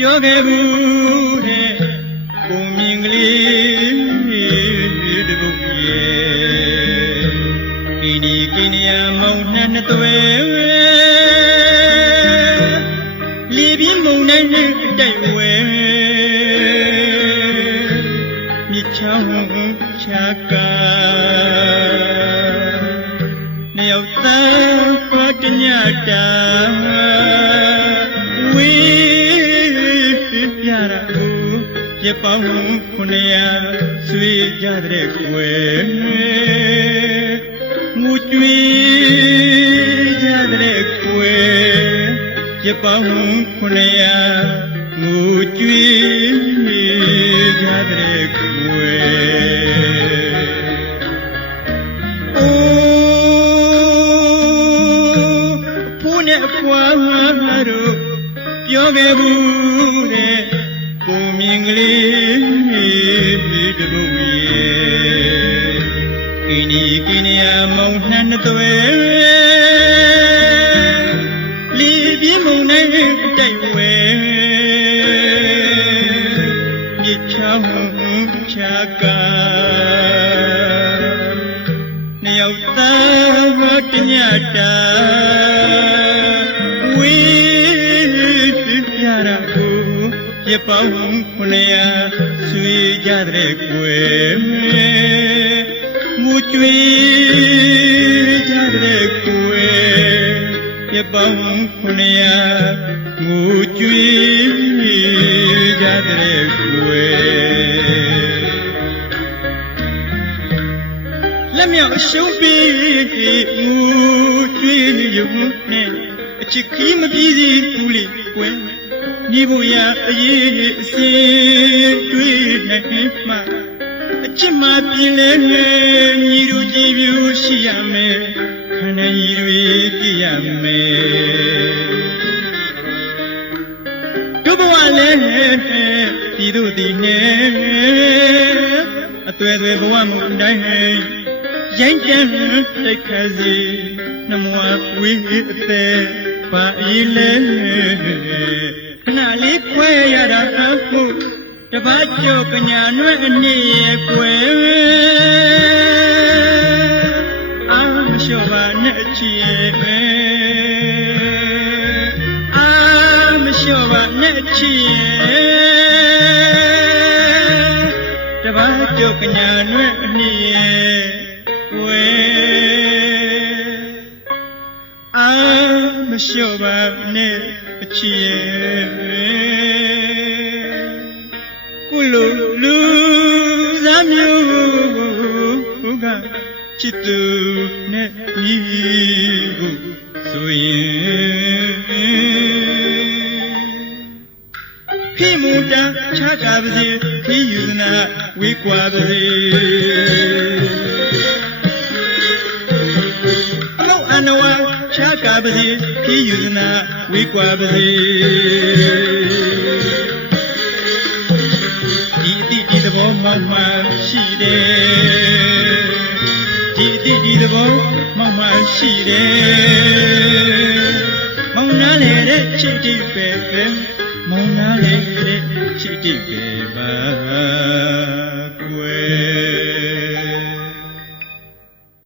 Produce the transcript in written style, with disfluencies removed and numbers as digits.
ပြောခဲ့ဘူးတဲ့ကိုမြင်ကလေးတပုတ်ရဲ့ကိနီယာမောင်နှံနှစ်သွဲလီပြီးမုံနဲ့တိုက်ဝဲမြစ်ချောင်းချာကာနှစ်ယောက်သားပတ်တညတာဝေးပြရကိုရပောင်း900ဆွေကြတဲ့ကွယ်ငူကျွေးကြတဲ့ကွယ်ရပောင်း900ငူကျွေးကြတဲ့ကွယ်အိုးဖို့နဲ့အဖွာတို့ပြောခဲ့ဘူးတဲ့ကိုမြင်ကလေးတပုတ်ရဲ့ကိနီယာမောင်နှံနှစ်သွဲလီပြင်းမုံနဲ့တိုက်ဝဲမြစ်ချောင်းချာကာနှစ်ယောက်သားတညတာဝေးပြရကိုရပောင်း900ဆွေကြတဲ့ကွယ်ငူကျွေးကြတဲ့ကွယ်ရပောင်း900ငူကျွေးကြတဲ့ကွယ်လက်မြောက်အရှုံးပြီးငူကျွေးရုံနဲ့အချစ်ခီးမပြီးစီဘူးလေကွယ်ညီဖို့ရအရေးအစင်တွေ့နိုင်မှအချစ်မှပြင်းလဲညီတို့ကြည်ပြူရှိရမယ်ခန္ဓာညီတွေကြည်ရမယ်တို့ဘဝလည်းဒီတို့ဒီနဲ့အသွဲသွဲဘဝမှုတိုင်းရိုင်းတန်းလိုက်ခါစီနှမွားဝေးအသေးပါအေးလဲခဏလေးခွဲရတာဟုတ်တပတ်ကျော်ပညာနွဲ့အနေရဲ့ကွယ်အာမလျှော့ပါနဲ့ချီရဲ့ပဲအာမလျှော့ပါနဲ့ချီရဲ့တပတ်ကျော်ပညာနွဲ့အနေရဲ့ကွယ်အာမလျှော့ပါနဲ့ချီရဲ့ကုလိုလူစားမျိုးကချစ်သူနဲ့ညီကိုဆိုရင်ဖိမူတာချာတာပါစေဖိယူနာဝေးကွာပါစေအလောအနဝချာကာပါစေဖိယူနာဝေးကွာပါစေဒီသဘောမှရှိတယ်ဒီသဘောမှရှိတယ်မောင်နာလေတဲ့ချစ်တိပဲမောင်နာလေတဲ့ချစ်တိပဲပါ